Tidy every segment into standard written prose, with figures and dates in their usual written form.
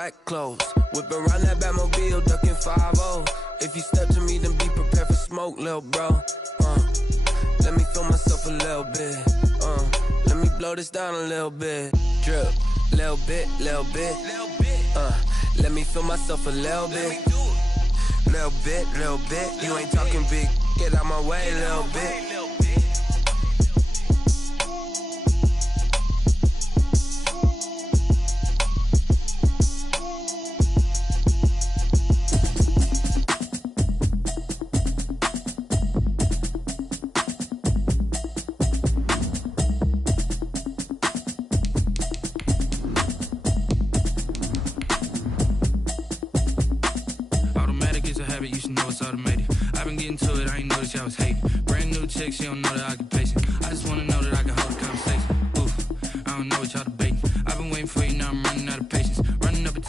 black clothes. Whip around that Batmobile, ducking 5-0. If you step to me, then be prepared for smoke, lil' bro. Let me feel myself a little bit. Let me blow this down a little bit. Drip, little bit, little bit. Let me feel myself a little bit. Little bit, little bit. You ain't talking big. Get out my way, little bit. She don't know the occupation. I just wanna know that I can hold a conversation. Oof, I don't know what y'all debating. I've been waiting for you, now I'm running out of patience. Running up a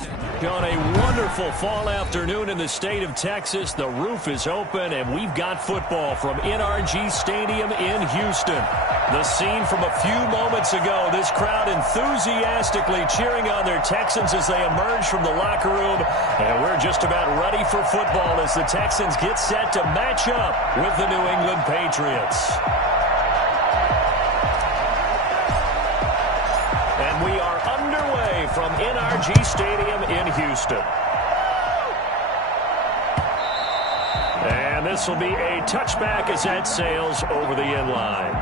On a wonderful fall afternoon in the state of Texas, the roof is open, and we've got football from NRG Stadium in Houston. The scene from a few moments ago, this crowd enthusiastically cheering on their Texans as they emerge from the locker room. And we're just about ready for football as the Texans get set to match up with the New England Patriots. And we are underway from NRG Stadium in Houston. And this will be a touchback as that sails over the end line.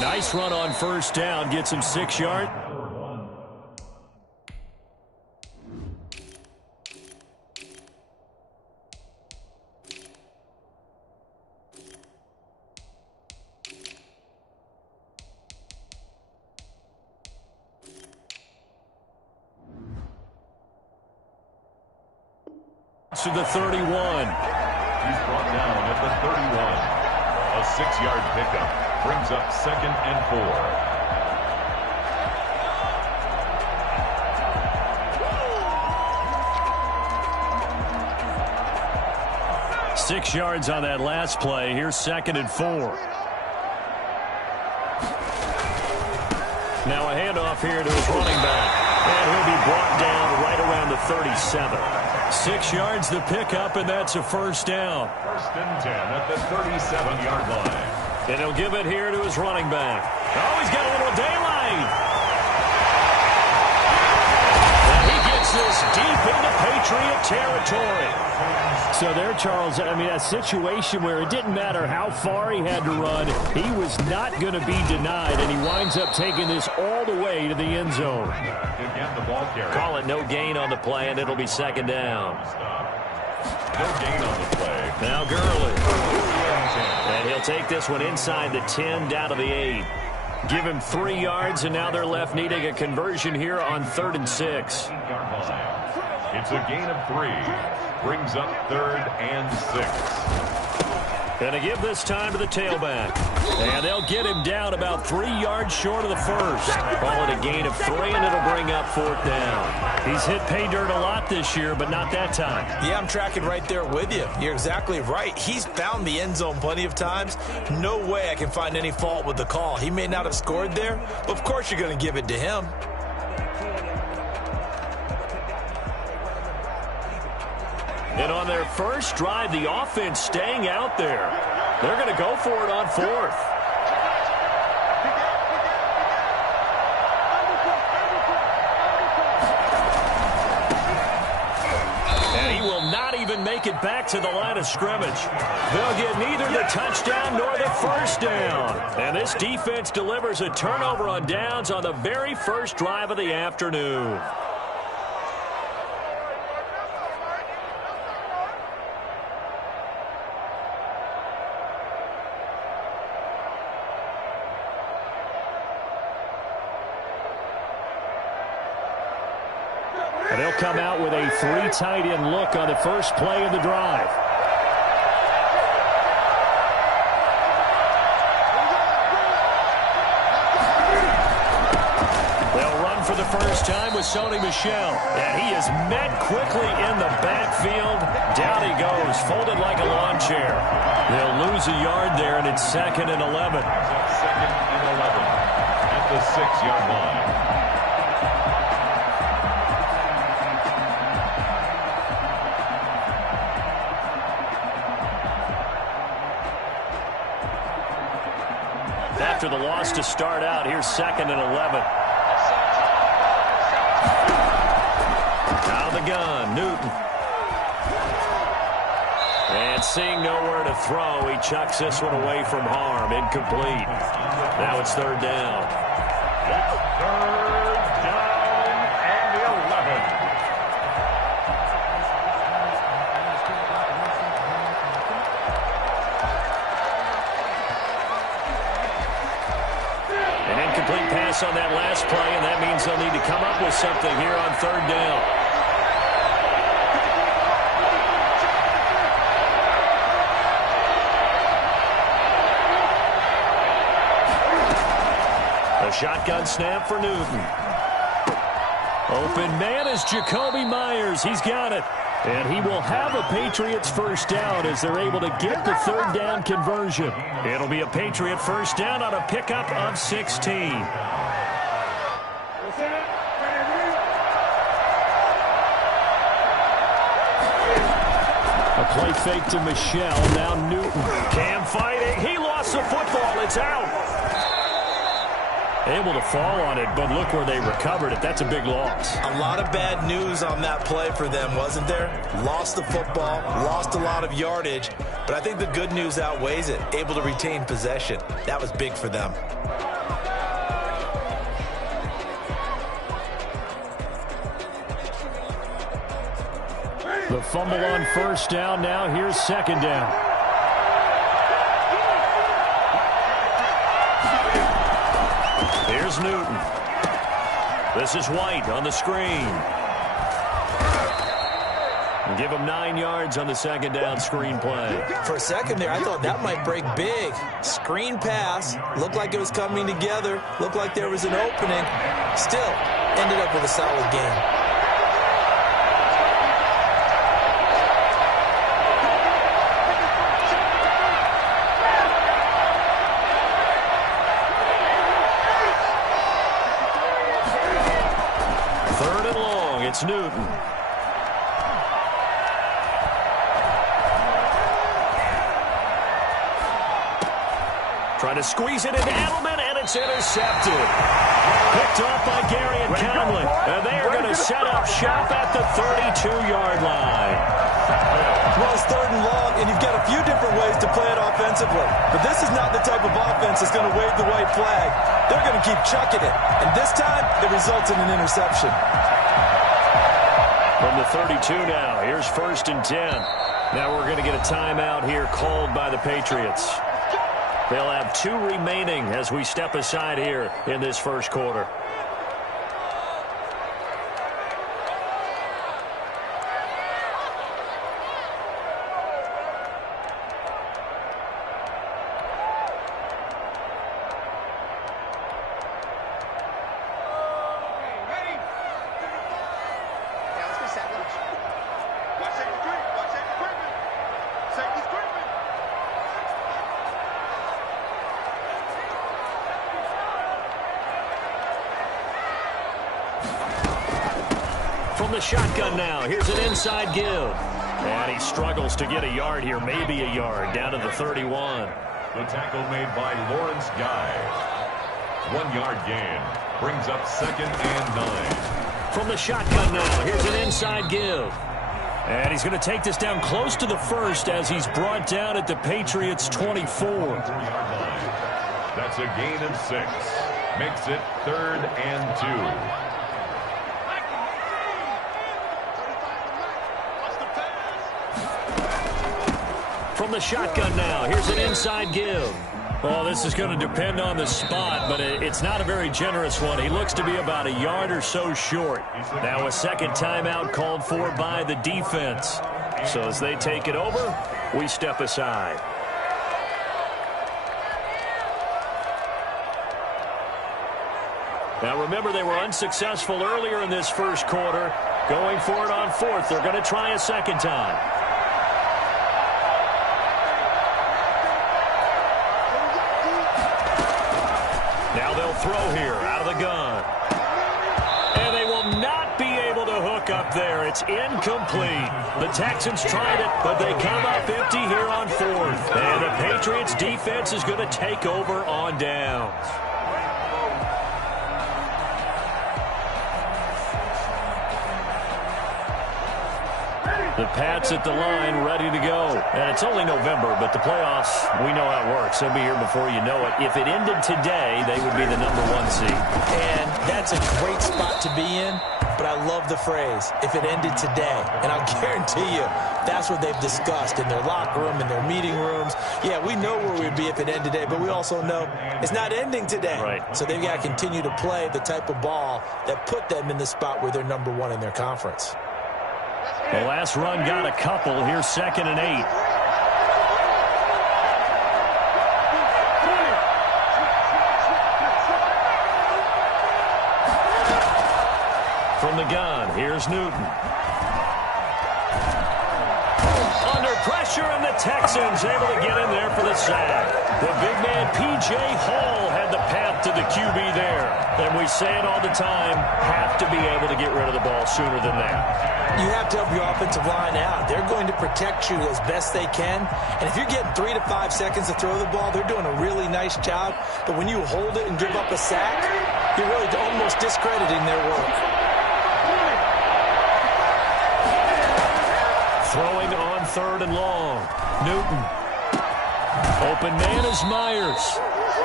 Nice run on first down, gets him 6 yards. To the 31. He's brought down at the 31. A 6-yard pickup. Brings up 2nd and 4. 6 yards on that last play. Here's 2nd and 4. Now a handoff here to his running back. And he'll be brought down right around the 37. 6 yards the pickup, and that's a first down. 1st and 10 at the 37-yard line. And he'll give it here to his running back. Oh, he's got a little daylight. And he gets this deep into Patriot territory. So there, Charles, I mean, a situation where it didn't matter how far he had to run, he was not going to be denied, and he winds up taking this all the way to the end zone. Call it no gain on the play, and it'll be 2nd down. No gain on the play. Now Gurley. And he'll take this one inside the 10, down to the 8. Give him 3 yards, and now they're left needing a conversion here on 3rd and 6. It's a gain of 3. Brings up 3rd and 6. Going to give this time to the tailback. And they'll get him down about 3 yards short of the first. Call it a gain of 3, and it'll bring up 4th down. He's hit pay dirt a lot this year, but not that time. Yeah, I'm tracking right there with you. You're exactly right. He's found the end zone plenty of times. No way I can find any fault with the call. He may not have scored there, but of course you're going to give it to him. And on their first drive, the offense staying out there. They're going to go for it on 4th. And he will not even make it back to the line of scrimmage. They'll get neither the touchdown nor the first down. And this defense delivers a turnover on downs on the very first drive of the afternoon. And they'll come out with a 3 tight end look on the first play of the drive. They'll run for the first time with Sony Michel. And he is met quickly in the backfield. Down he goes, folded like a lawn chair. They'll lose a yard there, and it's 2nd and 11. 2nd and 11 at the 6-yard line. After the loss to start out, here's 2nd and 11. Out of the gun, Newton. And seeing nowhere to throw, he chucks this one away from harm. Incomplete. Now it's 3rd down. 3rd down and 11. An incomplete pass on that last play, and that means they'll need to come up with something here on 3rd down. A shotgun snap for Newton. Open man is Jacoby Myers. He's got it. And he will have a Patriots first down as they're able to get the 3rd down conversion. It'll be a Patriot first down on a pickup of 16. A play fake to Michel. Now Newton. Cam fighting. He lost the football. It's out. Able to fall on it, but look where they recovered it. That's a big loss. A lot of bad news on that play for them, wasn't there? Lost the football, lost a lot of yardage, but I think the good news outweighs it. Able to retain possession. That was big for them. The fumble on first down. Now here's 2nd down. Here's Newton. This is White on the screen. And give him 9 yards on the 2nd down screen play. For a second there, I thought that might break big. Screen pass. Looked like it was coming together. Looked like there was an opening. Still, ended up with a solid game. It's Newton. Trying to squeeze it into Edelman, and it's intercepted. Picked off by Gary and Conley. And they are going to set up shop at the 32-yard line. Well, it's 3rd and long, and you've got a few different ways to play it offensively. But this is not the type of offense that's going to wave the white flag. They're going to keep chucking it. And this time, it results in an interception. From the 32 now, here's 1st and 10. Now we're going to get a timeout here called by the Patriots. They'll have 2 remaining as we step aside here in this first quarter. From the shotgun now, here's an inside give. And he struggles to get a yard here, maybe a yard, down to the 31. The tackle made by Lawrence Guy. 1-yard gain. Brings up 2nd and 9. From the shotgun now, here's an inside give. And he's going to take this down close to the 1st as he's brought down at the Patriots' 24. 4-yard line. That's a gain of 6. Makes it 3rd and 2. From the shotgun now, here's an inside give. Well, this is going to depend on the spot, but it's not a very generous one. He looks to be about a yard or so short. Now a second timeout called for by the defense. So as they take it over, we step aside. Now remember, they were unsuccessful earlier in this first quarter. Going for it on fourth. They're going to try a second time. Now they'll throw here out of the gun. And they will not be able to hook up there. It's incomplete. The Texans tried it, but they come up empty here on fourth. And the Patriots defense is going to take over on downs. The Pats at the line, ready to go. And it's only November, but the playoffs, we know how it works. They'll be here before you know it. If it ended today, they would be the #1 seed. And that's a great spot to be in, but I love the phrase, if it ended today. And I'll guarantee you, that's what they've discussed in their locker room, in their meeting rooms. Yeah, we know where we'd be if it ended today, but we also know it's not ending today. Right. So they've got to continue to play the type of ball that put them in the spot where they're #1 in their conference. The last run got a couple. Here's 2nd and 8. From the gun, here's Newton. Under pressure, and the Texans able to get in there for the sack. The big man, P.J. Hall, had the path to the QB there. And we say it all the time, have to be able to get rid of the ball sooner than that. You have to help your offensive line out. They're going to protect you as best they can. And if you're getting 3 to 5 seconds to throw the ball, they're doing a really nice job. But when you hold it and give up a sack, you're really almost discrediting their work. Throwing on 3rd and long. Newton. Open man is Myers.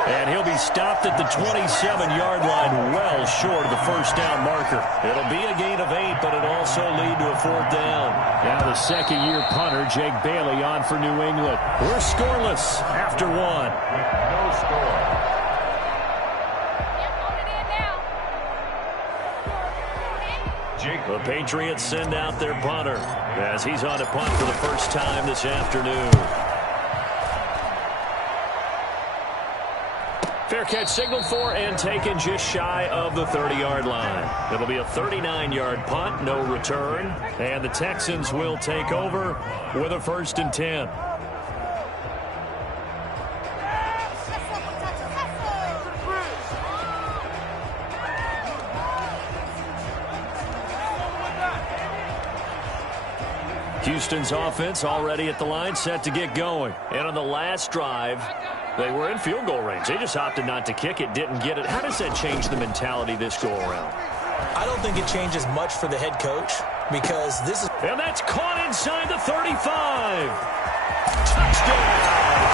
And he'll be stopped at the 27-yard line, well short of the first down marker. It'll be a gain of 8, but it'll also lead to a 4th down. Now the second-year punter, Jake Bailey, on for New England. We're scoreless after 1. No score. The Patriots send out their punter as he's on to punt for the first time this afternoon. Fair catch signaled for and taken just shy of the 30-yard line. It'll be a 39-yard punt, no return. And the Texans will take over with a 1st and 10. Houston's offense already at the line, set to get going. And on the last drive, they were in field goal range. They just opted not to kick it, didn't get it. How does that change the mentality this go-around? I don't think it changes much for the head coach because this is... And that's caught inside the 35. Touchdown,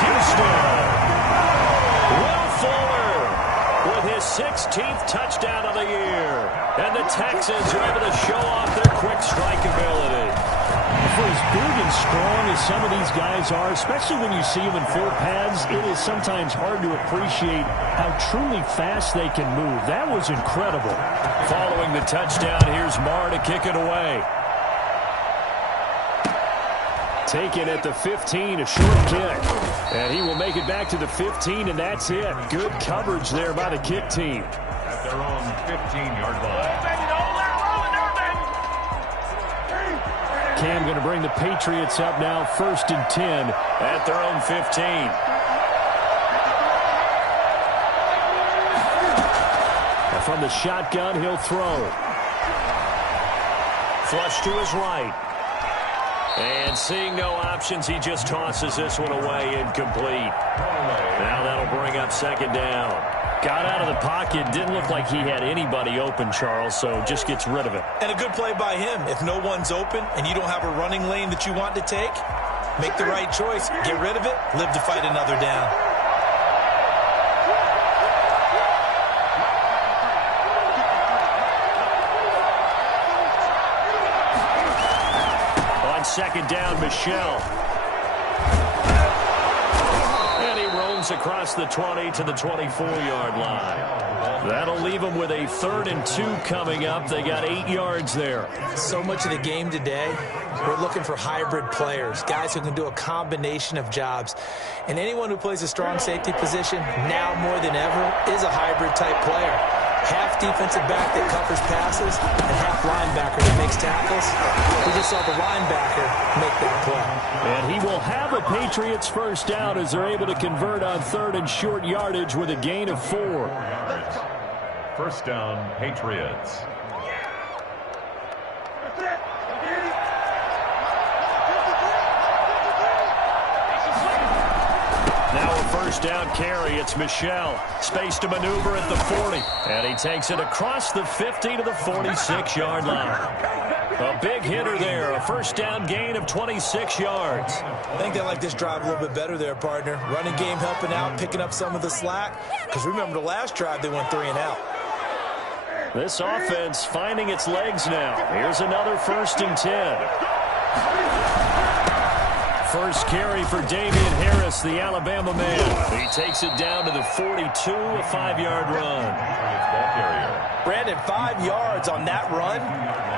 Houston. Will Fuller with his 16th touchdown of the year. And the Texans are able to show off their quick strike ability. For as big and strong as some of these guys are, especially when you see them in full pads, it is sometimes hard to appreciate how truly fast they can move. That was incredible. Following the touchdown, here's Marr to kick it away. Taken at the 15, a short kick. And he will make it back to the 15, and that's it. Good coverage there by the kick team. At their own 15-yard line. Cam going to bring the Patriots up now, 1st and 10 at their own 15. And from the shotgun, he'll throw. Flush to his right. And seeing no options, he just tosses this one away, incomplete. Now that'll bring up 2nd down. Got out of the pocket, didn't look like he had anybody open, Charles, so just gets rid of it. And a good play by him. If no one's open and you don't have a running lane that you want to take, make the right choice. Get rid of it, live to fight another down. On 2nd down, Michelle. And he rolls gains across the 20 to the 24-yard line. That'll leave them with a 3rd and 2 coming up. They got 8 yards there. So much of the game today, we're looking for hybrid players, guys who can do a combination of jobs. And anyone who plays a strong safety position, now more than ever, is a hybrid-type player. Half defensive back that covers passes and half linebacker that makes tackles. We just saw the linebacker make that play. And he will have a Patriots first down as they're able to convert on 3rd and short yardage with a gain of 4. First down, Patriots. Now a first down carry. It's Michel. Space to maneuver at the 40. And he takes it across the 50 to the 46-yard line. A big hitter there. A first down gain of 26 yards. I think they like this drive a little bit better there, partner. Running game helping out, picking up some of the slack. Because remember the last drive, they went 3 and out. This offense finding its legs now. Here's another 1st and 10. First carry for Damian Harris, the Alabama man. He takes it down to the 42, a 5-yard run. Brandon, 5 yards on that run.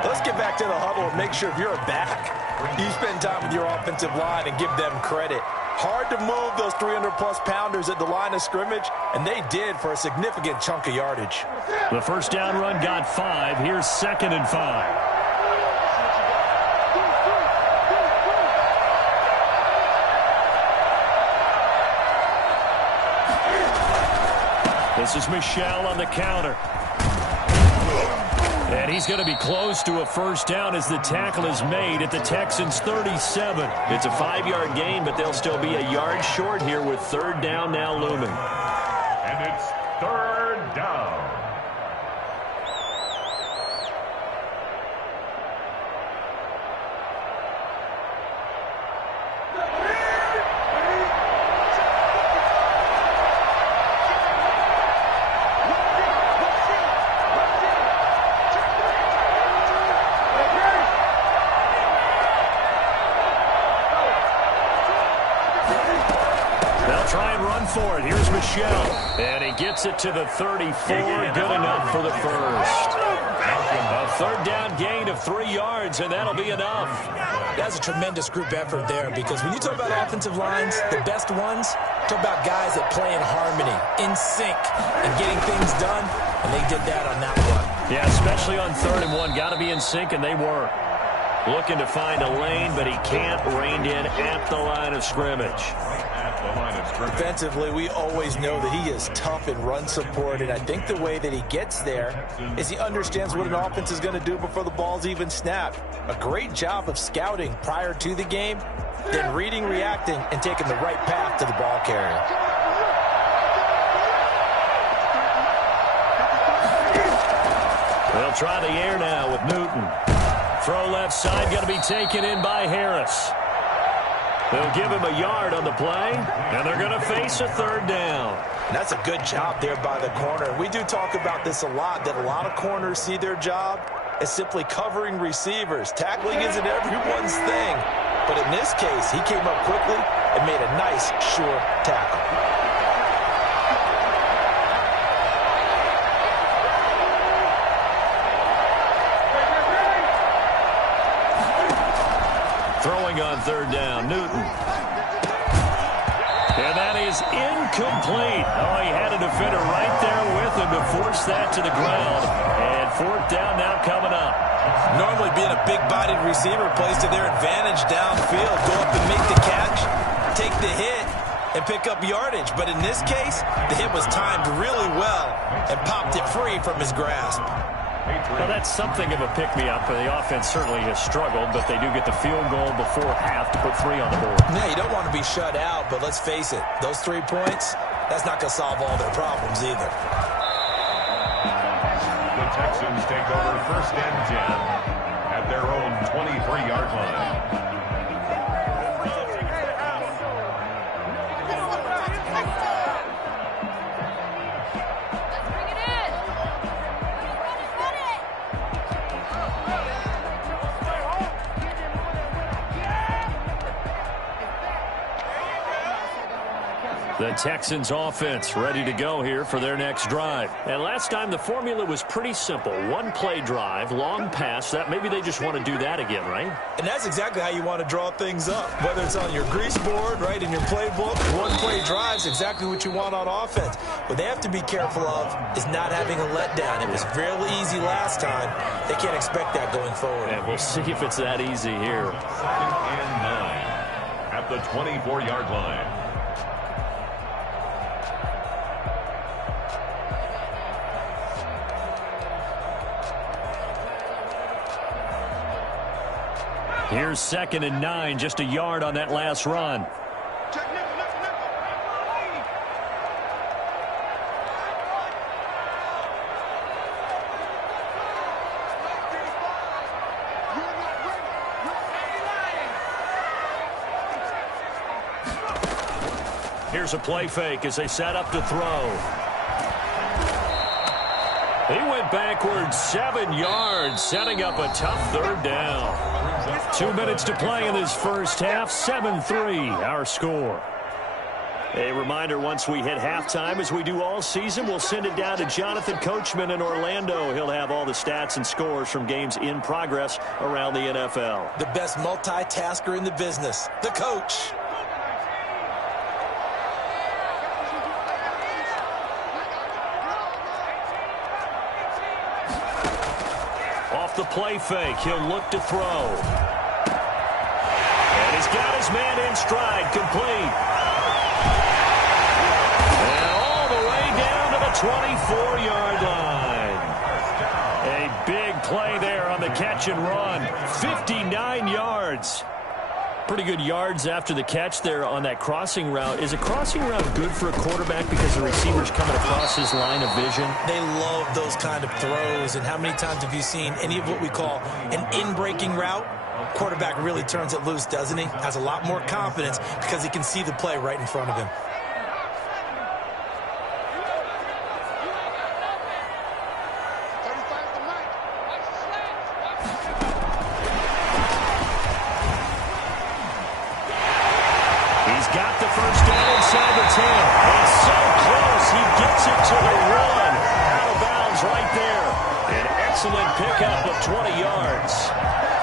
Let's get back to the huddle and make sure if you're a back, you spend time with your offensive line and give them credit. Hard to move those 300-plus pounders at the line of scrimmage, and they did for a significant chunk of yardage. The first down run got 5. Here's 2nd and 5. This is Michel on the counter. And he's going to be close to a first down as the tackle is made at the Texans' 37. It's a 5-yard gain, but they'll still be a yard short here with 3rd down now looming. And it's 3rd down. For it. Here's Michel. And he gets it to the 34. Good enough for the first. A 3rd down gain of 3 yards, and that'll be enough. That's a tremendous group effort there, because when you talk about offensive lines, the best ones, talk about guys that play in harmony, in sync, and getting things done, and they did that on that one. Yeah, especially on 3rd and 1. Got to be in sync, and they were. Looking to find a lane, but he can't. Reined in at the line of scrimmage. Defensively, we always know that he is tough in run support, and I think the way that he gets there is he understands what an offense is going to do before the ball's even snapped. A great job of scouting prior to the game, then reading, reacting, and taking the right path to the ball carrier. They'll try the air now with Newton. Throw left side, going to be taken in by Harris. They'll give him a yard on the play, and they're going to face a 3rd down. And that's a good job there by the corner. We do talk about this a lot, that a lot of corners see their job as simply covering receivers. Tackling isn't everyone's thing. But in this case, he came up quickly and made a nice, sure tackle. Throwing on 3rd down, Newton. And that is incomplete. Oh, he had a defender right there with him to force that to the ground. And 4th down now coming up. Normally being a big-bodied receiver plays to their advantage downfield. Go up and make the catch, take the hit, and pick up yardage. But in this case, the hit was timed really well and popped it free from his grasp. Well, that's something of a pick-me-up. The offense certainly has struggled, but they do get the field goal before half to put 3 on the board. Yeah, you don't want to be shut out, but let's face it, those 3 points, that's not going to solve all their problems either. The Texans take over 1st and 10 at their own 23-yard line. The Texans offense ready to go here for their next drive. And last time the formula was pretty simple. One play drive, long pass. That maybe they just want to do that again, right? And that's exactly how you want to draw things up. Whether it's on your grease board, right, in your playbook, one play drive is exactly what you want on offense. What they have to be careful of is not having a letdown. It was fairly easy last time. They can't expect that going forward. And we'll see if it's that easy here. 2nd and 9 at the 24-yard line. Here's 2nd and 9, just a yard on that last run. Here's a play fake as they set up to throw. He went backwards 7 yards, setting up a tough 3rd down. 2 minutes to play in this first half. 7-3, our score. A reminder, once we hit halftime, as we do all season, we'll send it down to Jonathan Coachman in Orlando. He'll have all the stats and scores from games in progress around the NFL. The best multitasker in the business, the coach. Off the play fake, he'll look to throw. And he's got his man in stride, complete. And all the way down to the 24-yard line. A big play there on the catch and run. 59 yards. Pretty good yards after the catch there on that crossing route. Is a crossing route good for a quarterback because the receiver's coming across his line of vision? They love those kind of throws. And how many times have you seen any of what we call an in-breaking route? Quarterback really turns it loose, doesn't he? Has a lot more confidence because he can see the play right in front of him. Got the first down inside the 10. And so close, he gets it to the 1. Out of bounds right there. An excellent pickup of 20 yards.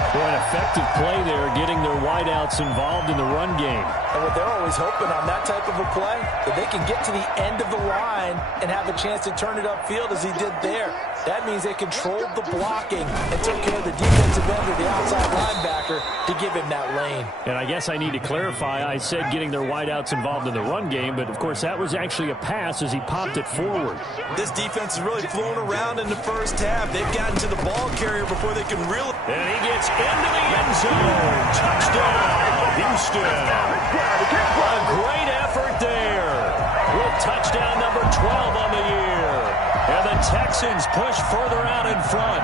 Boy, an effective play there, getting their wideouts involved in the run game. And what they're always hoping on that type of a play, that they can get to the end of the line and have a chance to turn it upfield as he did there. That means they controlled the blocking and took care of the defensive end or the outside linebacker to give him that lane. And I guess I need to clarify, I said getting their wideouts involved in the run game, but of course that was actually a pass as he popped it forward. This defense is really flown around in the first half. They've gotten to the ball carrier before they can really... And he gets into the end zone. Touchdown, Houston. A great effort there. With touchdown number 12 on the year. And the Texans push further out in front.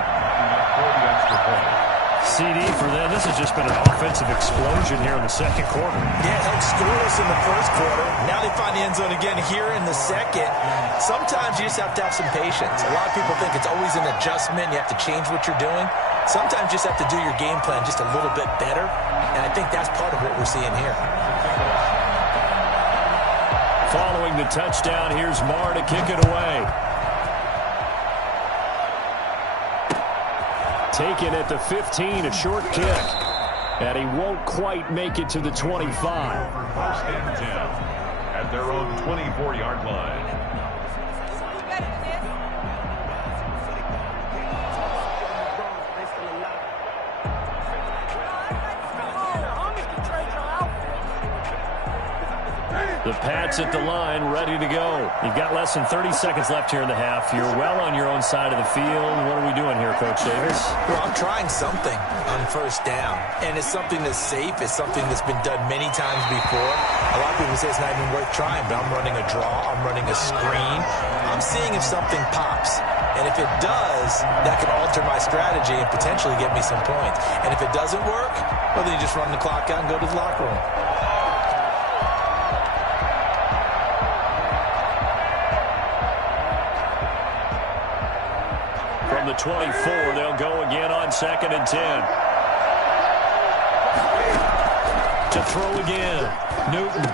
CD for them. This has just been an offensive explosion here in the second quarter. Yeah, held scoreless in the first quarter. Now they find the end zone again here in the second. Sometimes you just have to have some patience. A lot of people think it's always an adjustment. You have to change what you're doing. Sometimes you just have to do your game plan just a little bit better. And I think that's part of what we're seeing here. Following the touchdown, here's Marr to kick it away. Taken at the 15, a short kick. And he won't quite make it to the 25. 1st and 10 at their own 24-yard line. The Pats at the line, ready to go. You've got less than 30 seconds left here in the half. You're well on your own side of the field. What are we doing here, Coach Davis? Well, I'm trying something on first down, and it's something that's safe. It's something that's been done many times before. A lot of people say it's not even worth trying, but I'm running a draw. I'm running a screen. I'm seeing if something pops. And if it does, that can alter my strategy and potentially get me some points. And if it doesn't work, well, then you just run the clock out and go to the locker room. From the 24, they'll go again on 2nd and 10. To throw again, Newton.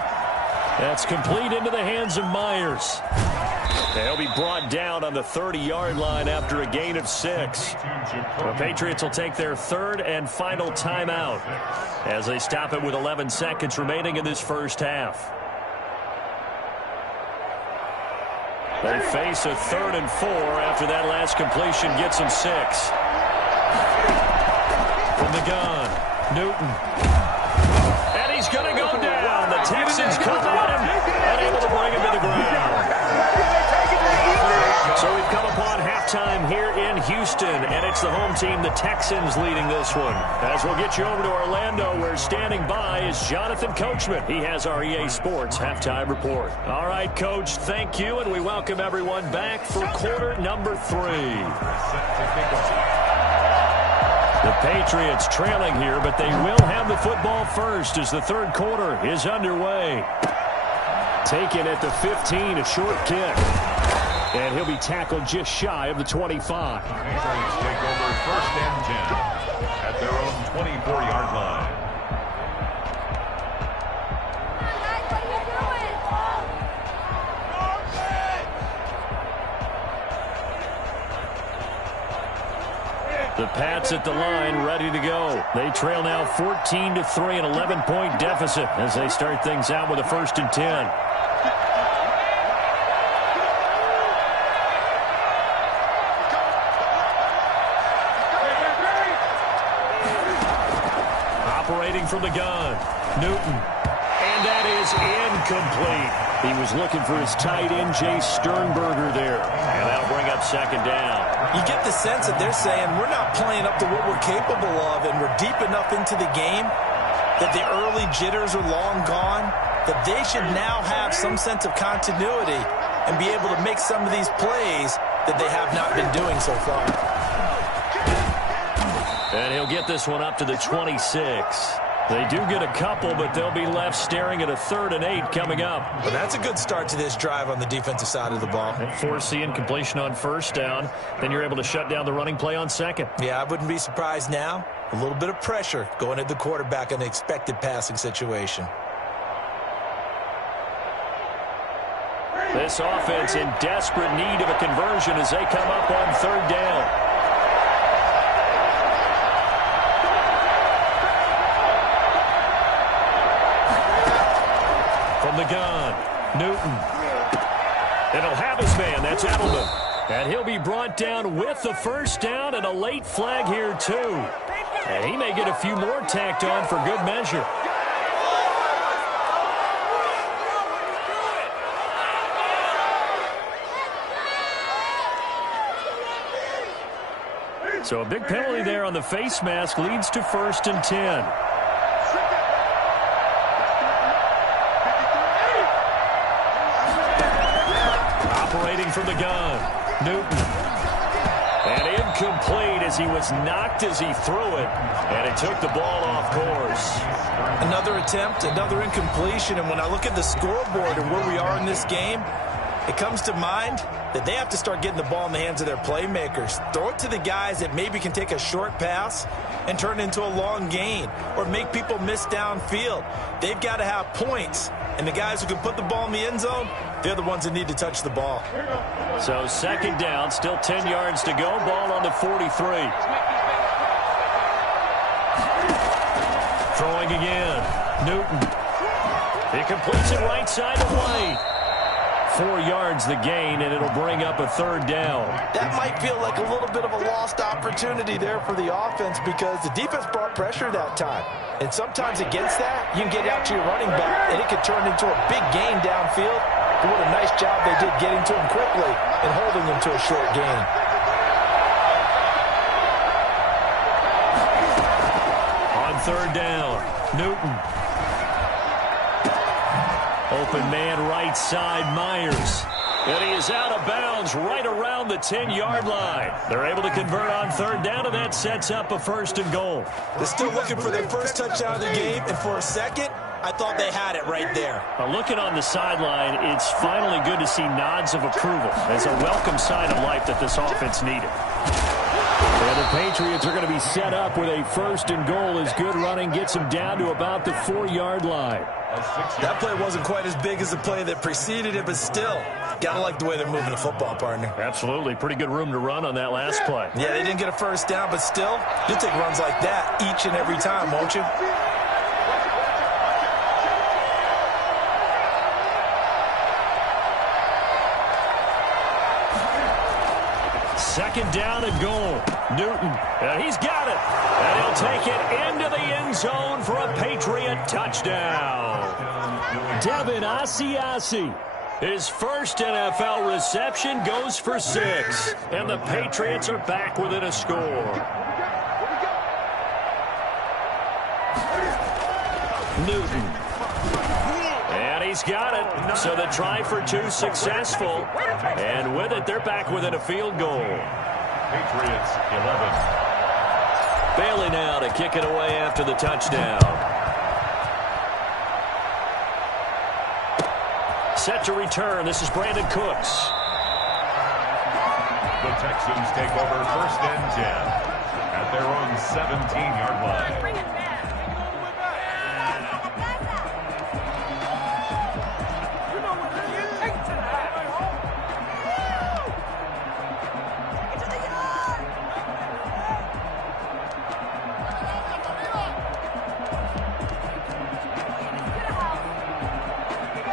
That's complete into the hands of Myers. He'll be brought down on the 30-yard line after a gain of 6. The Patriots will take their third and final timeout as they stop it with 11 seconds remaining in this first half. They face a 3rd and 4 after that last completion gets them 6. From the gun, Newton. And he's going to go down. The Texans come at him and able to bring him to the ground. So we've come upon halftime here in Houston, and it's the home team, the Texans, leading this one. As we'll get you over to Orlando, where standing by is Jonathan Coachman. He has our EA Sports halftime report. All right, Coach, thank you, and we welcome everyone back for quarter number 3. The Patriots trailing here, but they will have the football first as the third quarter is underway. Taken at the 15, a short kick. And he'll be tackled just shy of the 25. Patriots take over 1st and 10 at their own 24-yard line. The Pats at the line, ready to go. They trail now 14-3, an 11-point deficit as they start things out with a 1st and 10. Operating from the gun, Newton. And that is incomplete. He was looking for his tight end, Jay Sternberger there. And that'll bring up 2nd down. You get the sense that they're saying we're not playing up to what we're capable of, and we're deep enough into the game that the early jitters are long gone, that they should now have some sense of continuity and be able to make some of these plays that they have not been doing so far. And he'll get this one up to the 26. They do get a couple, but they'll be left staring at a 3rd and 8 coming up. But that's a good start to this drive on the defensive side of the ball. Force the incompletion on 1st down. Then you're able to shut down the running play on 2nd. Yeah, I wouldn't be surprised now. A little bit of pressure going at the quarterback in an expected passing situation. This offense in desperate need of a conversion as they come up on 3rd down. From the gun, Newton. It'll have his man. That's Edelman. And he'll be brought down with the 1st down and a late flag here, too. And he may get a few more tacked on for good measure. So a big penalty there on the face mask leads to 1st and 10. From the gun, Newton. And incomplete as he was knocked as he threw it. And it took the ball off course. Another attempt, another incompletion. And when I look at the scoreboard and where we are in this game, it comes to mind that they have to start getting the ball in the hands of their playmakers. Throw it to the guys that maybe can take a short pass and turn it into a long gain or make people miss downfield. They've got to have points. And the guys who can put the ball in the end zone, they're the ones that need to touch the ball. So 2nd down, still 10 yards to go. Ball on the 43. Throwing again. Newton. He completes it right side to White. 4 yards the gain, and it'll bring up a 3rd down. That might feel like a little bit of a lost opportunity there for the offense because the defense brought pressure that time. And sometimes against that, you can get out to your running back, and it could turn into a big gain downfield. But what a nice job they did getting to him quickly and holding him to a short gain. On 3rd down, Newton. Open man right side, Myers. And he is out of bounds right around the 10-yard line. They're able to convert on 3rd down, and that sets up a 1st and goal. They're still looking for their first touchdown of the game, and for a second, I thought they had it right there. Looking on the sideline, it's finally good to see nods of approval as a welcome sign of life that this offense needed. And the Patriots are going to be set up with a 1st and goal as good running gets them down to about the 4-yard line. That play wasn't quite as big as the play that preceded it, but still, got to like the way they're moving the football, partner. Absolutely. Pretty good room to run on that last play. Yeah, they didn't get a 1st down, but still, you'll take runs like that each and every time, won't you? Second down and goal. Newton, and he's got it. And he'll take it into the end zone for a Patriot touchdown. Devin Asiasi. His first NFL reception goes for 6. And the Patriots are back within a score. Newton. And he's got it. So the try for 2 successful. And with it, they're back within a field goal. Patriots 11. Bailey now to kick it away after the touchdown. Set to return. This is Brandon Cooks. The Texans take over 1st and 10 at their own 17-yard line.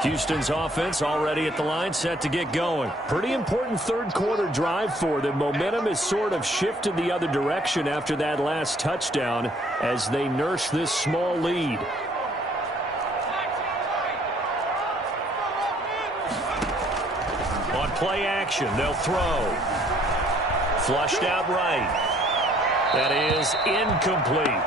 Houston's offense already at the line, set to get going. Pretty important 3rd quarter drive for them. Momentum has sort of shifted the other direction after that last touchdown as they nurse this small lead. On play action, they'll throw. Flushed out right. That is incomplete.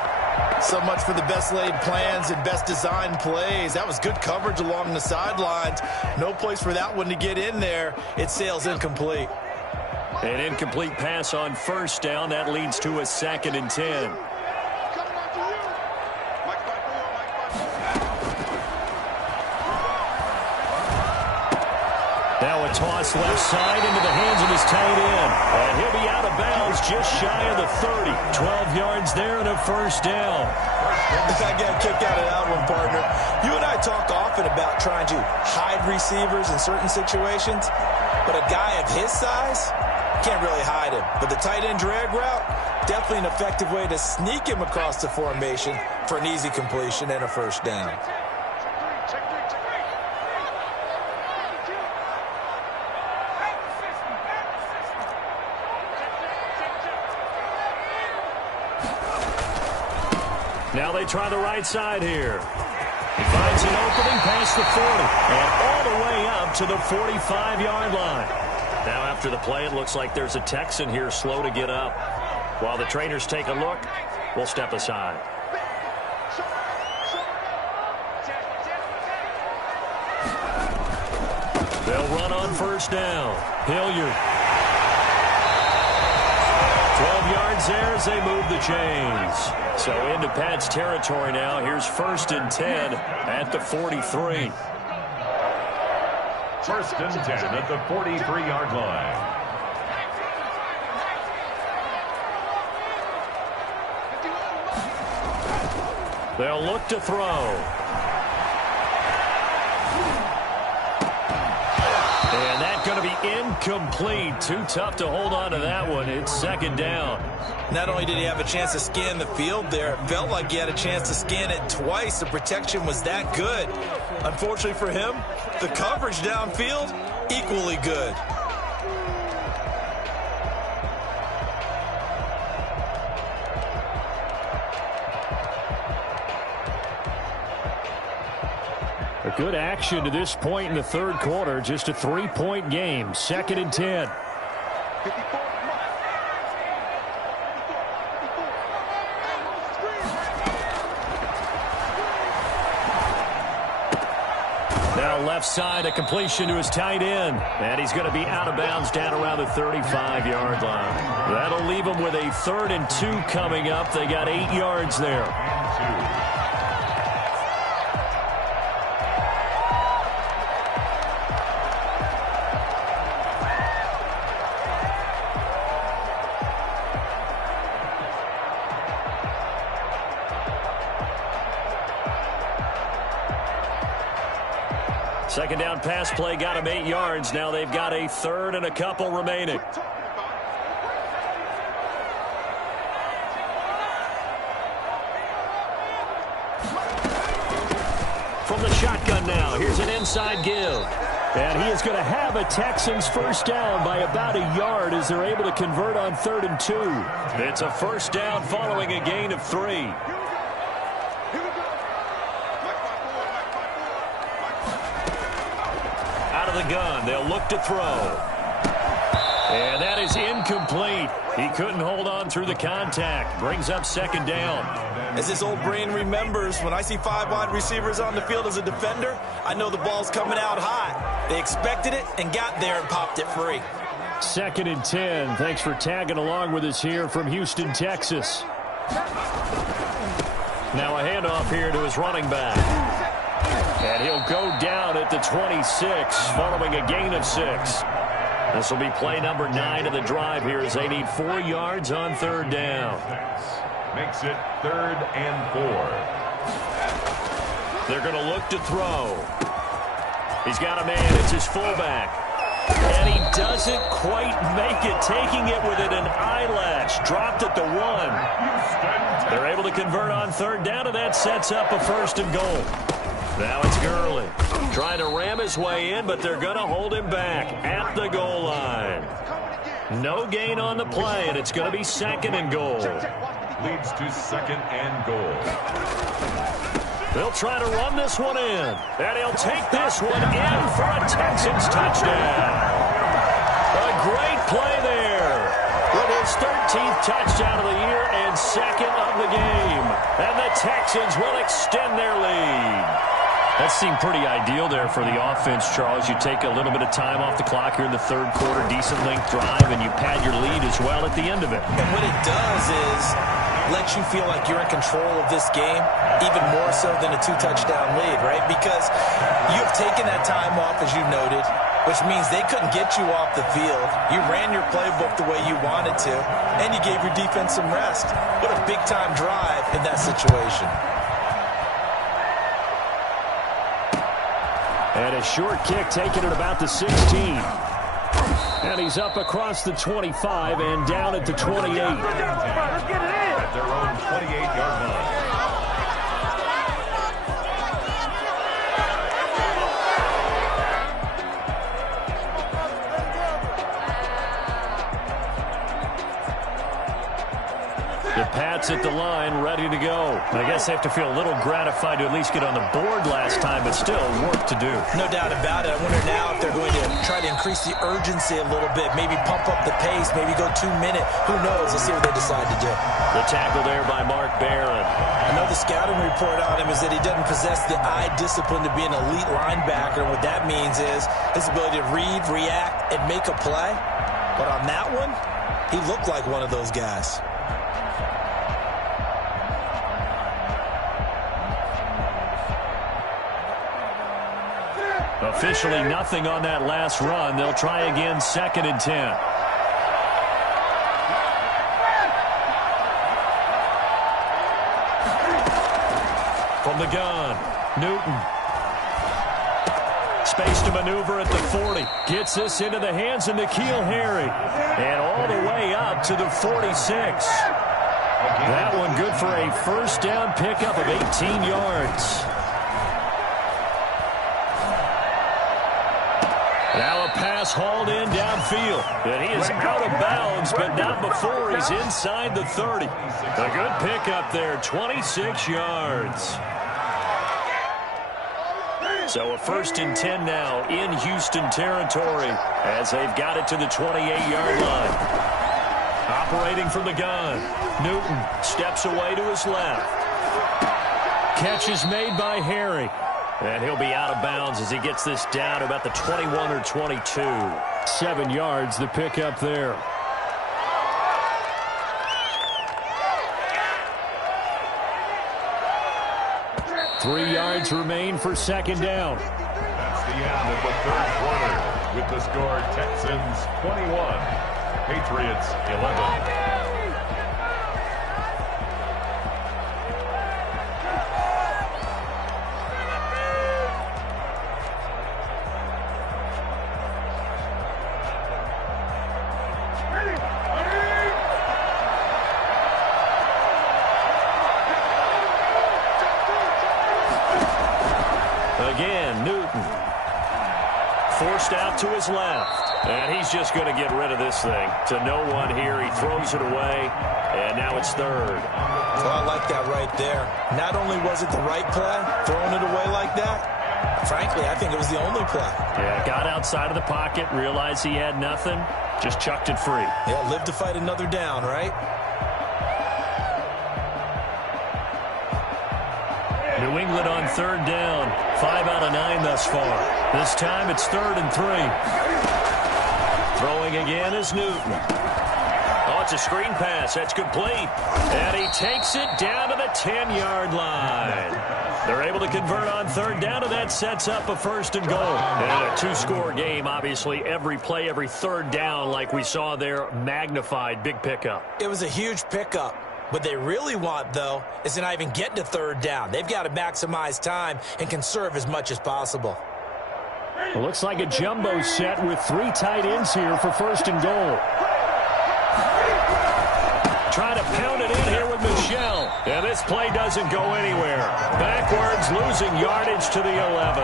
So much for the best laid plans and best designed plays. That was good coverage along the sidelines. No place for that one to get in there. It sails incomplete. An incomplete pass on 1st down. That leads to a 2nd and 10. Now a toss left side into the hands of his tight end. And he'll be out of bounds just shy of the 30. 12 yards there and a 1st down. I got a kick out of that one, partner. You and I talk often about trying to hide receivers in certain situations, but a guy of his size can't really hide him. But the tight end drag route, definitely an effective way to sneak him across the formation for an easy completion and a 1st down. Now they try the right side here. He finds an opening past the 40 and all the way up to the 45-yard line. Now after the play, it looks like there's a Texan here slow to get up. While the trainers take a look, we'll step aside. They'll run on 1st down. Hilliard. 12 yards there as they move the chains. So into Pat's territory now. Here's 1st and 10 at the 43. 1st and 10 at the 43-yard line. They'll look to throw. And that's going to be incomplete. Too tough to hold on to that one. It's 2nd down. Not only did he have a chance to scan the field there, it felt like he had a chance to scan it twice. The protection was that good. Unfortunately for him, the coverage downfield, equally good. A good action to this point in the 3rd quarter. Just a 3-point game. 2nd and 10. Now left side, a completion to his tight end. And he's going to be out of bounds down around the 35-yard line. That'll leave him with a 3rd and 2 coming up. They got 8 yards there. Second down pass play got him 8 yards. Now they've got a third and a couple remaining. From the shotgun now, here's an inside give. And he is going to have a Texans first down by about a yard as they're able to convert on 3rd and 2. It's a first down following a gain of 3. Out of the gun, they'll look to throw. And that is incomplete. He couldn't hold on through the contact. Brings up second down. As his old brain remembers, when I see 5 wide receivers on the field as a defender, I know the ball's coming out hot. They expected it and got there and popped it free. 2nd and 10. Thanks for tagging along with us here from Houston, Texas. Now a handoff here to his running back. And he'll go down at the 26 following a gain of 6. This will be play number 9 of the drive here as they need 4 yards on 3rd down. Makes it 3rd and 4. They're going to look to throw. He's got a man. It's his fullback. And he doesn't quite make it, taking it within an eyelash. Dropped at the 1. They're able to convert on 3rd down, and that sets up a 1st and goal. Now it's Gurley trying to ram his way in, but they're going to hold him back at the goal line. No gain on the play, and it's going to be 2nd and goal. Leads to 2nd and goal. They'll try to run this one in, and he'll take this one in for a Texans touchdown. A great play there with his 13th touchdown of the year and 2nd of the game. And the Texans will extend their lead. That seemed pretty ideal there for the offense, Charles. You take a little bit of time off the clock here in the 3rd quarter, decent length drive, and you pad your lead as well at the end of it. And what it does is let you feel like you're in control of this game, even more so than a 2-touchdown lead, right? Because you've taken that time off, as you noted, which means they couldn't get you off the field. You ran your playbook the way you wanted to, and you gave your defense some rest. What a big-time drive in that situation. And a short kick taken at about the 16. And he's up across the 25 and down at the 28. At their own 28-yard line. The Pats at the line, ready to go. I guess they have to feel a little gratified to at least get on the board last time, but still work to do. No doubt about it. I wonder now if they're going to try to increase the urgency a little bit, maybe pump up the pace, maybe go 2-minute. Who knows? Let's see what they decide to do. The tackle there by Mark Barron. I know the scouting report on him is that he doesn't possess the eye discipline to be an elite linebacker. And what that means is his ability to read, react, and make a play. But on that one, he looked like one of those guys. Officially nothing on that last run. They'll try again, 2nd and 10. From the gun, Newton. Space to maneuver at the 40. Gets this into the hands of N'Keal Harry. And all the way up to the 46. That one good for a first down pickup of 18 yards. Now a pass hauled in downfield. And he is out of bounds, but not before he's inside the 30. A good pickup there, 26 yards. So a 1st and 10 now in Houston territory as they've got it to the 28-yard line. Operating from the gun. Newton steps away to his left. Catch is made by Harry. And he'll be out of bounds as he gets this down to about the 21 or 22. 7 yards, the pickup there. Three yards remain for 2nd down. That's the end of the 3rd quarter. With the score, Texans 21, Patriots 11. forced out to his left. And he's just going to get rid of this thing. To no one here. He throws it away. And now it's third. Well, I like that right there. Not only was it the right play, throwing it away like that, frankly, I think it was the only play. Yeah, got outside of the pocket, realized he had nothing, just chucked it free. Yeah, live to fight another down, right? New England on third down. 5 out of 9 thus far. This time it's 3rd and 3. Throwing again is Newton. Oh, it's a screen pass. That's complete. And he takes it down to the 10-yard line. They're able to convert on third down, and that sets up a 1st and goal. And a 2-score game, obviously. Every play, every third down, like we saw there, magnified. Big pickup. It was a huge pickup. What they really want, though, is to not even get to third down. They've got to maximize time and conserve as much as possible. It looks like a jumbo set with 3 tight ends here for 1st and goal. Trying to pound it in here with Michel. And this play doesn't go anywhere. Backwards, losing yardage to the 11.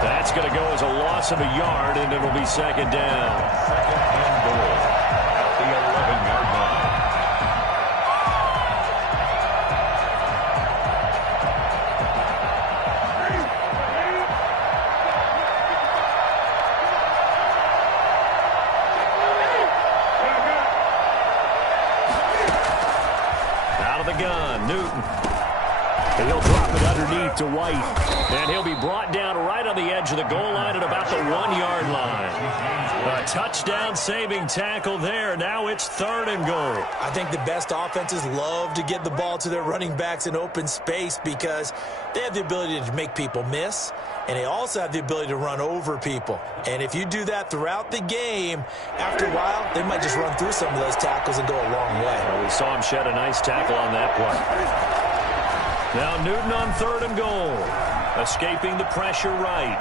That's going to go as a loss of a yard, and it'll be 2nd down. 2nd and goal at the 11-yard line. Newton. And he'll drop it underneath to White. And he'll be brought down right on the edge of the goal line at about the 1-yard line. A touchdown-saving tackle there. Now it's 3rd and goal. I think the best offenses love to get the ball to their running backs in open space because they have the ability to make people miss, and they also have the ability to run over people. And if you do that throughout the game, after a while, they might just run through some of those tackles and go a long way. Well, we saw him shed a nice tackle on that play. Now Newton on 3rd and goal. Escaping the pressure right.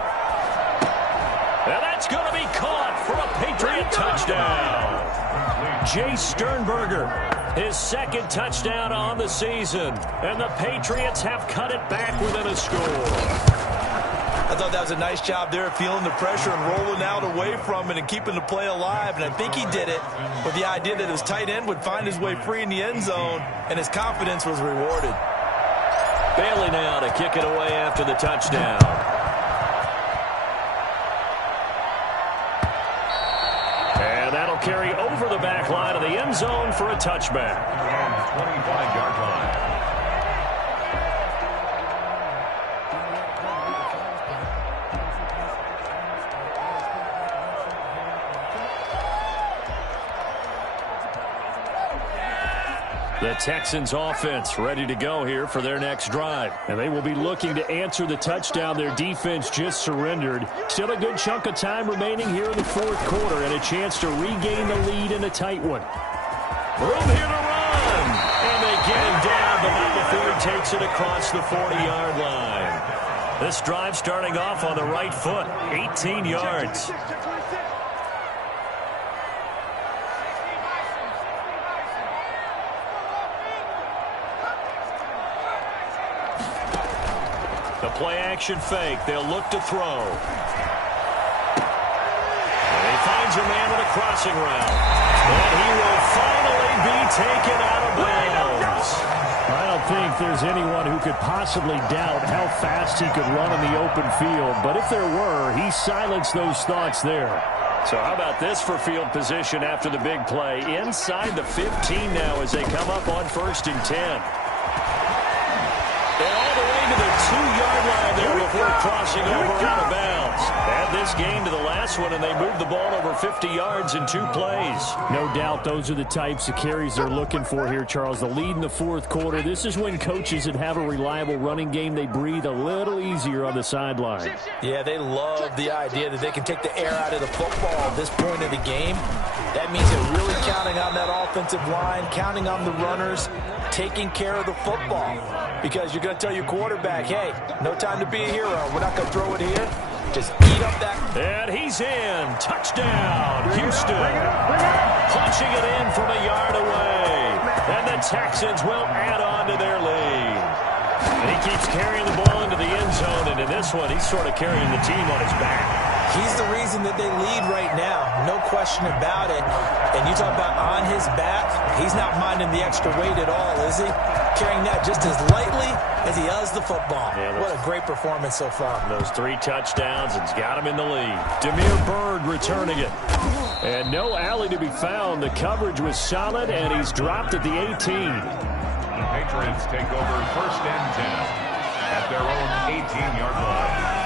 And that's going to be caught for a Patriot touchdown. Jay Sternberger, his 2nd touchdown on the season. And the Patriots have cut it back within a score. I thought that was a nice job there, feeling the pressure and rolling out away from it and keeping the play alive. And I think he did it with the idea that his tight end would find his way free in the end zone, and his confidence was rewarded. Bailey now to kick it away after the touchdown. And that'll carry over the back line of the end zone for a touchback. 25-yard line. The Texans offense ready to go here for their next drive. And they will be looking to answer the touchdown their defense just surrendered. Still a good chunk of time remaining here in the 4th quarter and a chance to regain the lead in a tight one. Room here to run. And they get him down, but not before he takes it across the 40-yard line. This drive starting off on the right foot, 18 yards. The play-action fake. They'll look to throw. And he finds a man with a crossing route. And he will finally be taken out of bounds. I don't think there's anyone who could possibly doubt how fast he could run in the open field. But if there were, he silenced those thoughts there. So how about this for field position after the big play? Inside the 15 now as they come up on 1st and 10. And all the way to the 2-yard line there before crossing over out of bounds. Add this game to the last one, and they moved the ball over 50 yards in 2 plays. No doubt those are the types of carries they're looking for here, Charles. The lead in the 4th quarter. This is when coaches that have a reliable running game, they breathe a little easier on the sideline. Yeah, they love the idea that they can take the air out of the football at this point of the game. That means they're really counting on that offensive line, counting on the runners, taking care of the football. Because you're going to tell your quarterback, hey, no time to be a hero. We're not going to throw it here. Just eat up that. And he's in. Touchdown, Houston. Punching it in from a yard away. And the Texans will add on to their lead. And he keeps carrying the ball into the end zone. And in this one, he's sort of carrying the team on his back. He's the reason that they lead right now. No question about it. And you talk about on his back, he's not minding the extra weight at all, is he? Carrying that just as lightly as he does the football. Yeah, what a great performance so far. Those 3 touchdowns and's got him in the lead. Demir Bird returning it. And no alley to be found. The coverage was solid, and he's dropped at the 18. The Patriots take over 1st and 10 at their own 18-yard line.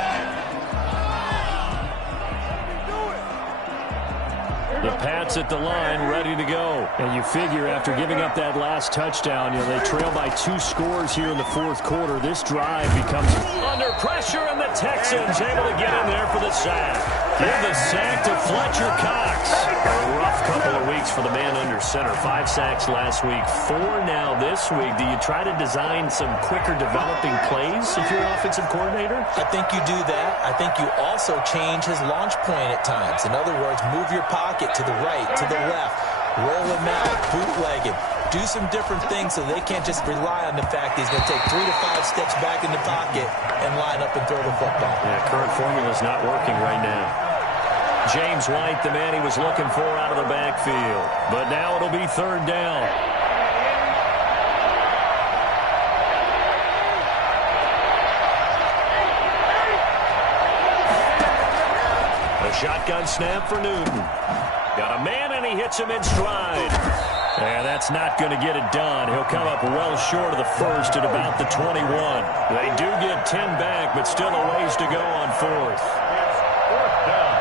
The Pats at the line, ready to go. And you figure after giving up that last touchdown, they trail by 2 scores here in the 4th quarter. This drive becomes under pressure, and the Texans able to get in there for the sack. Give the sack to Fletcher Cox. A rough couple of weeks for the man under center. 5 sacks last week, 4 now this week. Do you try to design some quicker developing plays if you're an offensive coordinator? I think you do that. I think you also change his launch point at times. In other words, move your pocket to the right, to the left, roll him out, bootleg him. Do some different things so they can't just rely on the fact that he's going to take 3 to 5 steps back in the pocket and line up and throw the football. Yeah, current formula's not working right now. James White, the man he was looking for out of the backfield. But now it'll be 3rd down. A shotgun snap for Newton. Got a man, and he hits him in stride. And that's not going to get it done. He'll come up well short of the 1st at about the 21. They do get 10 back, but still a ways to go on 4th. 4th down.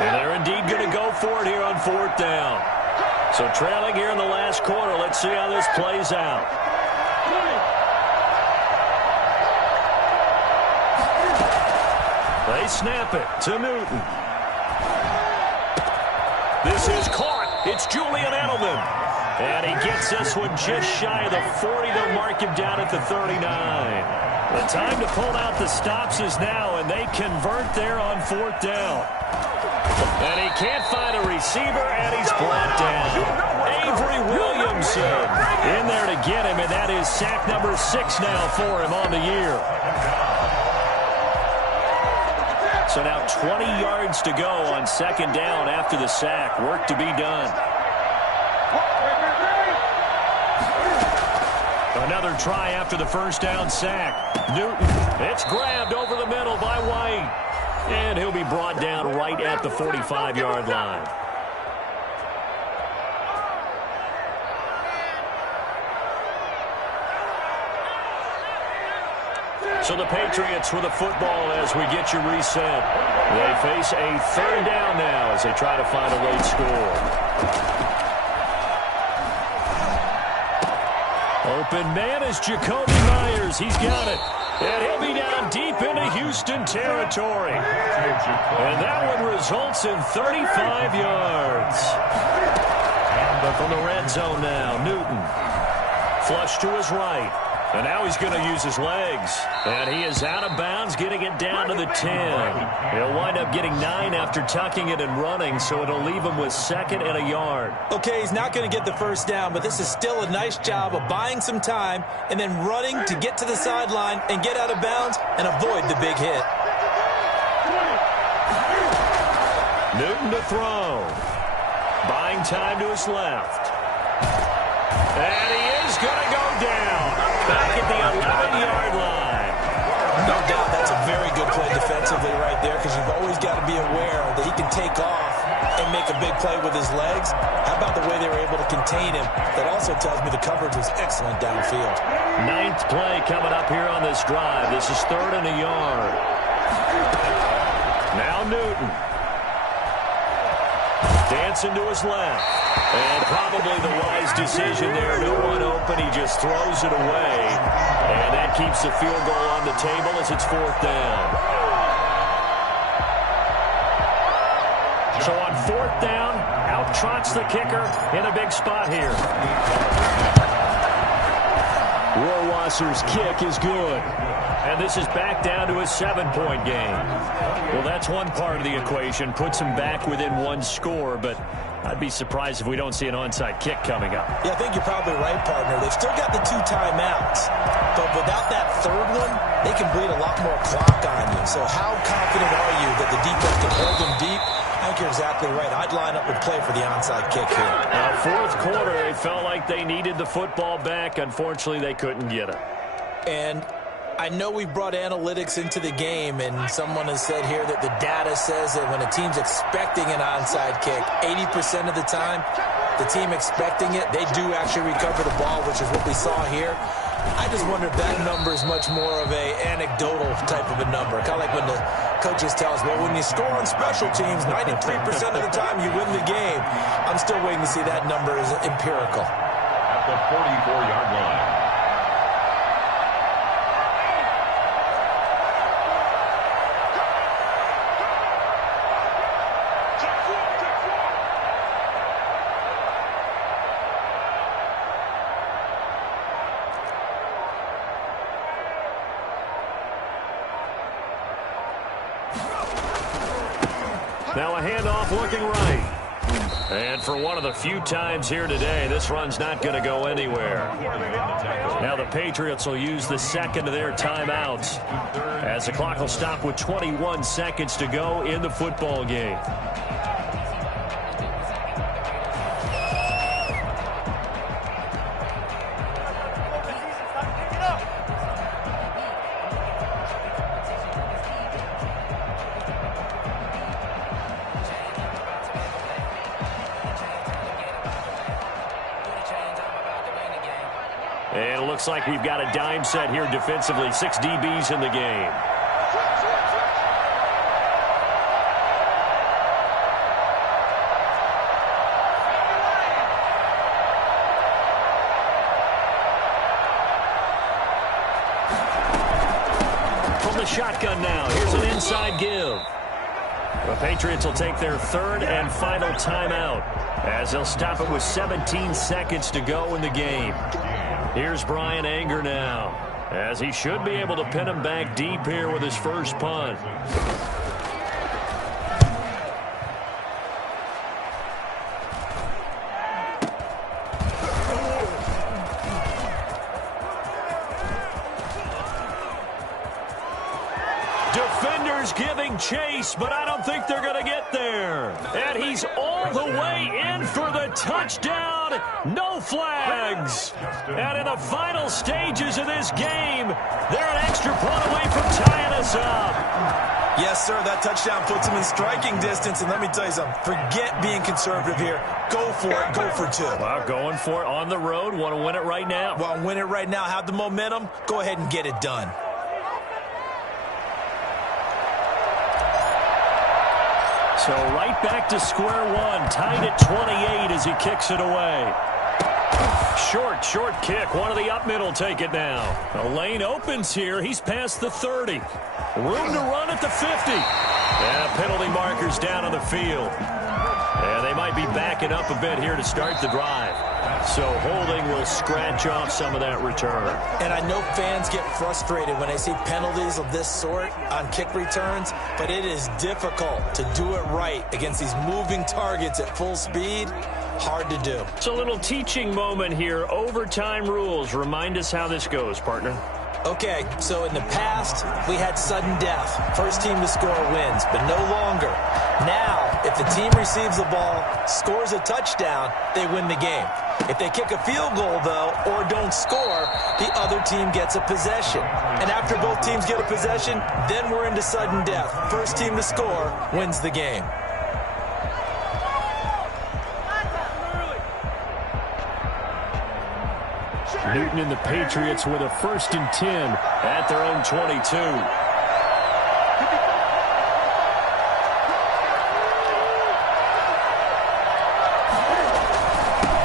And they're indeed going to go for it here on 4th down. So trailing here in the last quarter. Let's see how this plays out. They snap it to Newton. This is caught. It's Julian Edelman. And he gets this one just shy of the 40. They'll mark him down at the 39. The time to pull out the stops is now, and they convert there on 4th down. And he can't find a receiver, and he's brought down. Avery Williamson in there to get him, and that is sack number 6 now for him on the year. So now 20 yards to go on 2nd down after the sack. Work to be done. Another try after the 1st down sack. Newton, it's grabbed over the middle by White. And he'll be brought down right at the 45-yard line. So the Patriots with the football as we get you reset. They face a 3rd down now as they try to find a late score. Open man is Jacoby Myers. He's got it. And he'll be down deep into Houston territory. And that one results in 35 yards. But from the red zone now, Newton. Flush to his right. And now he's going to use his legs. And he is out of bounds, getting it down to the 10. He'll wind up getting 9 after tucking it and running, so it'll leave him with 2nd and a yard. Okay, he's not going to get the 1st down, but this is still a nice job of buying some time and then running to get to the sideline and get out of bounds and avoid the big hit. Newton to throw. Buying time to his left. And he is going to go down. Back at the 11-yard line. No doubt that's a very good play defensively right there, because you've always got to be aware that he can take off and make a big play with his legs. How about the way they were able to contain him? That also tells me the coverage was excellent downfield. 9th play coming up here on this drive. This is 3rd and a yard. Now Newton. Dancing to his left. And probably the wise decision there. No one open. He just throws it away. And that keeps the field goal on the table as it's 4th down. So on 4th down, out trots the kicker in a big spot here. Rohrwasser's kick is good. And this is back down to a 7-point game. Well, that's one part of the equation. Puts him back within 1 score, but I'd be surprised if we don't see an onside kick coming up. Yeah, I think you're probably right, partner. They've still got the 2 timeouts. But without that third one, they can bleed a lot more clock on you. So how confident are you that the defense can hold them deep? I think you're exactly right. I'd line up and play for the onside kick here. Now, fourth quarter, they felt like they needed the football back. Unfortunately, they couldn't get it. And I know we brought analytics into the game, and someone has said here that the data says that when a team's expecting an onside kick, 80% of the time, the team expecting it, they do actually recover the ball, which is what we saw here. I just wonder if that number is much more of a anecdotal type of a number. Kind of like when the coaches tell us, well, when you score on special teams, 93% of the time you win the game. I'm still waiting to see that number is empirical. At the 44-yard line. Now a handoff looking right. And for one of the few times here today, this run's not going to go anywhere. Now the Patriots will use the second of their timeouts as the clock will stop with 21 seconds to go in the football game. And it looks like we've got a dime set here defensively. 6 DBs in the game. From the shotgun now, here's an inside give. The Patriots will take their third and final timeout as they'll stop it with 17 seconds to go in the game. Here's Brian Anger now, as he should be able to pin him back deep here with his first punt. Defenders giving chase, but I don't think they're going to get there. And he's all the way in for the touchdown. No flags. And in the final stages of this game, they're an extra point away from tying us up. Yes, sir, that touchdown puts him in striking distance. And let me tell you something, forget being conservative here. Go for it, go for two. Well, going for it on the road. Want to win it right now. Well, win it right now, have the momentum. Go ahead and get it done. So right back to square one, tied at 28 as he kicks it away. Short kick. One of the up middle take it now. The lane opens here. He's past the 30. Room to run at the 50. And penalty markers down on the field. And they might be backing up a bit here to start the drive. So holding will scratch off some of that return. And I know fans get frustrated when they see penalties of this sort on kick returns, but it is difficult to do it right against these moving targets at full speed. Hard to do. It's a little teaching moment here. Overtime rules. Remind us how this goes, partner. Okay, so in the past, we had sudden death. First team to score wins, but no longer. Now, if the team receives the ball, scores a touchdown, they win the game. If they kick a field goal, though, or don't score, the other team gets a possession. And after both teams get a possession, then we're into sudden death. First team to score wins the game. Newton and the Patriots with a 1st and 10 at their own 22.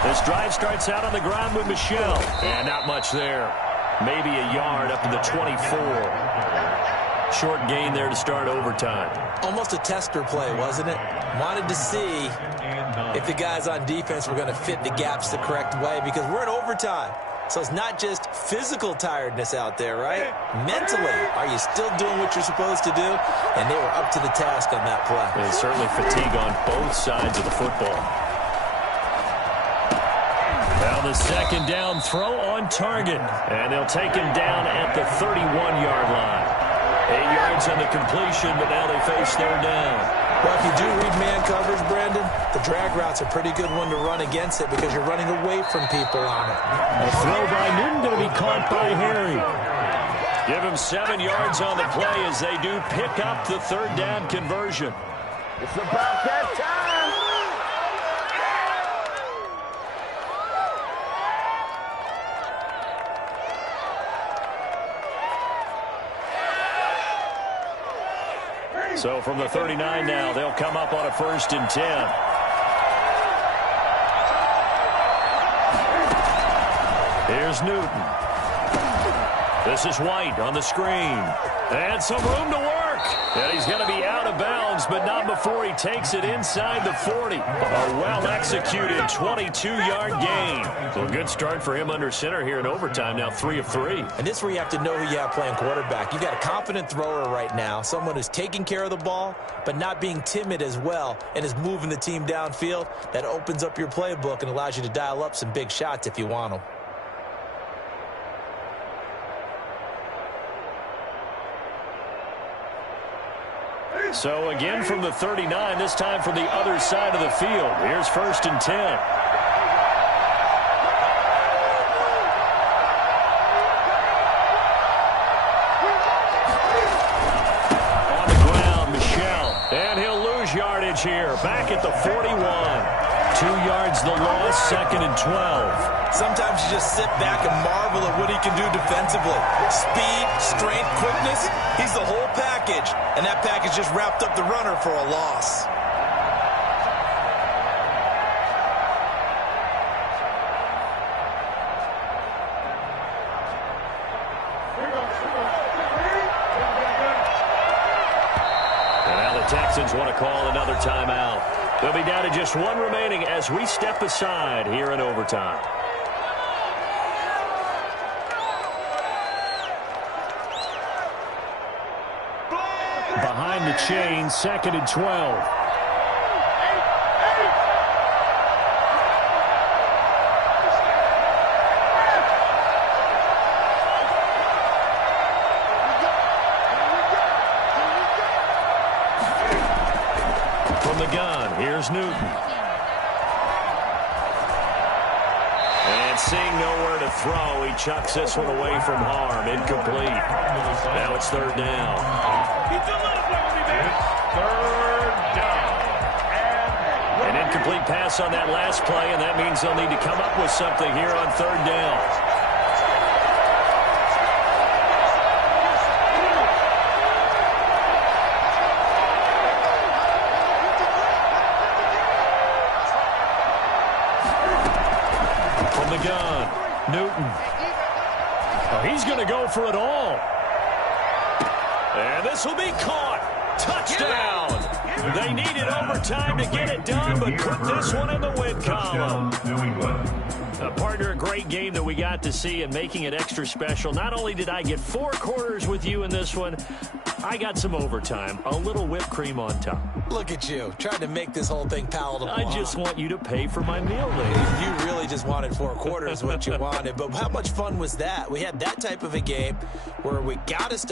This drive starts out on the ground with Michel. And not much there. Maybe a yard up to the 24. Short gain there to start overtime. Almost a tester play, wasn't it? Wanted to see if the guys on defense were going to fit the gaps the correct way, because we're in overtime. So it's not just physical tiredness out there, right? Mentally, are you still doing what you're supposed to do? And they were up to the task on that play. And certainly fatigue on both sides of the football. Now the second down throw on target. And they'll take him down at the 31-yard line. 8 yards on the completion, but now they face third down. Well, if you do read man coverage, Brandon, the drag route's a pretty good one to run against it because you're running away from people on it. A throw by Newton going to be caught by Harry. Give him 7 yards on the play as they do pick up the third down conversion. It's about that time. So from the 39 now, they'll come up on a 1st and 10. Here's Newton. This is White on the screen. And some room to work. And he's going to be out of bounds, but not before he takes it inside the 40. A well-executed 22-yard gain. So a good start for him under center here in overtime, now 3 of 3. And this is where you have to know who you have playing quarterback. You've got a confident thrower right now, someone who's taking care of the ball, but not being timid as well, and is moving the team downfield. That opens up your playbook and allows you to dial up some big shots if you want them. So again from the 39, this time from the other side of the field. Here's 1st and 10. On the ground, Michel. And he'll lose yardage here. Back at the 41. 2 yards the loss, 2nd and 12. Sometimes you just sit back and marvel at what he can do defensively. Speed, strength, quickness, he's the whole package. And that package just wrapped up the runner for a loss. And now the Texans want to call another timeout. They'll be down to just 1 remaining as we step aside here in overtime. Behind the chain, 2nd and 12. From the gun, here's Newton. And seeing nowhere to throw, he chucks this one away from harm. Incomplete. Now it's 3rd down. Third down. An incomplete pass on that last play, and that means they'll need to come up with something here on 3rd down. From the gun, Newton. Oh, he's going to go for it all. And this will be caught. Touchdown. They needed overtime to get it done, but put this one in the win column. Partner, a great game that we got to see and making it extra special. Not only did I get 4 quarters with you in this one, I got some overtime, a little whipped cream on top. Look at you, trying to make this whole thing palatable. I just want you to pay for my meal, lady. You really just wanted 4 quarters, what you wanted. But how much fun was that? We had that type of a game where we got us to